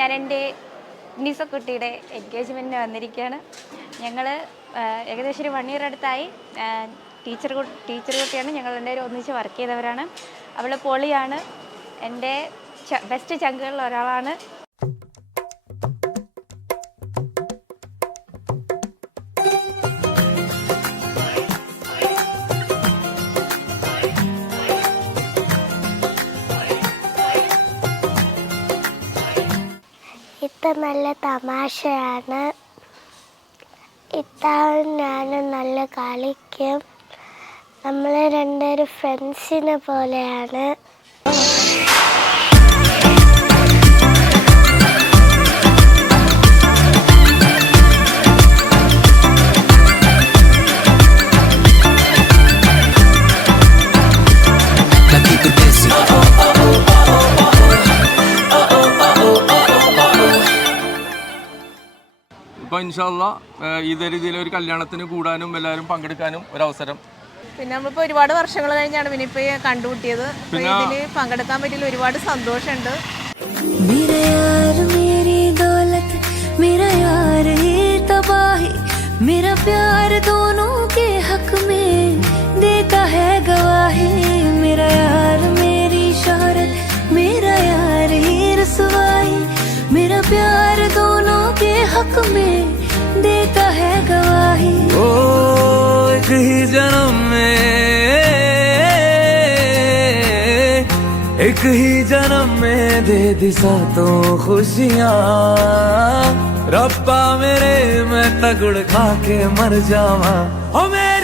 എന്റെ നിസക്കുട്ടിയുടെ എൻഗേജ്മെന്റിന് വന്നിരിക്കുകയാണ്. ഞങ്ങൾ ഏകദേശം ഒരു വൺ ഇയർ അടുത്തായി. ടീച്ചർ ടീച്ചർ കുട്ടിയാണ്. ഞങ്ങൾ രണ്ടുപേരും ഒന്നിച്ച് വർക്ക് ചെയ്തവരാണ്. അവൾ പൊളിയാണ്. എന്റെ ബെസ്റ്റ് ചങ്കുകളിൽ ഒരാളാണ്. ഇത്ത നല്ല തമാശയാണ്. ഇത്താവും ഞാനും നല്ല കളിക്കും. നമ്മൾ രണ്ടുപേരും ഫ്രണ്ട്സിനെ പോലെയാണ്. ഇപ്പൊ ഇൻഷാല്ല ഇതേ രീതിയിൽ ഒരു കല്യാണത്തിന് കൂടാനും എല്ലാവരും പങ്കെടുക്കാനും ഒരു അവസരം പിന്നെ നമ്മളിപ്പോ ഒരുപാട് വർഷങ്ങൾ കഴിഞ്ഞാണ് പിന്നെ ഇപ്പൊ കണ്ടുമുട്ടിയത് അപ്പൊ ഇതില് പങ്കെടുക്കാൻ പറ്റിയതിൽ ഒരുപാട് സന്തോഷമുണ്ട് मेरा यार मेरी दौलत मेरा यार ही तबाही मेरा प्यार दोनों के हक में देता है गवाही हक में देता है गवाही। ओ, एक ही जन्म में, एक ही जन्म में दे दी तो खुशियाँ। रब्बा मेरे मैं तगड़ खा के मर जावा। ओ मेरे